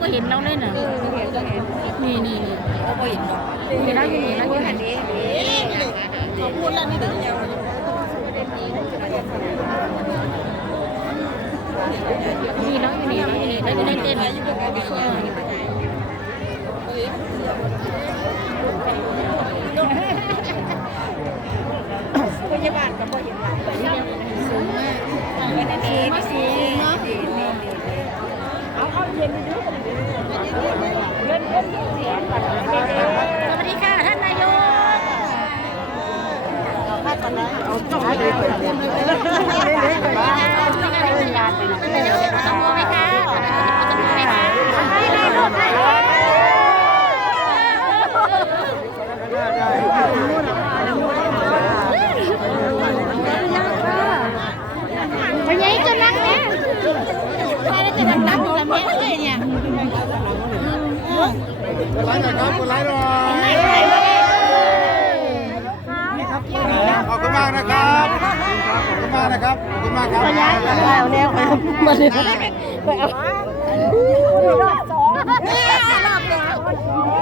ก็เห็นเราเลยน่ะเห็นก็เห็นนี่นี่นี่โอ้เห็นเนาะนี่เราอยู่นี่เราอยู่นี่ขาพูดแล้วนี่เดี๋ยวนี่เราอยู่นี่เราอยู่นี่เราอยู่ในเต็นพยาบาลก็บ่ สียงก่อนสวัสดีค่ะ ท่านนายกเงเลยเปิดเต็มเลยเลยท่านนายกท่านนายกต้องมองไหมคะท่านนายกต้องมองไหมคะให้ได้ลูกให้ไปยัยจนนักแม่ไปแล้วจะนักๆอยู่กับแม่เลยเนี่ย กดไลค์หน่อยครับกดไลค์หน่อยขอบคุณมากนะครับขอบคุณมากนะครับขอบคุณมากครับแล้วแล้วมาเลยไปเอารอบสองรอบสอง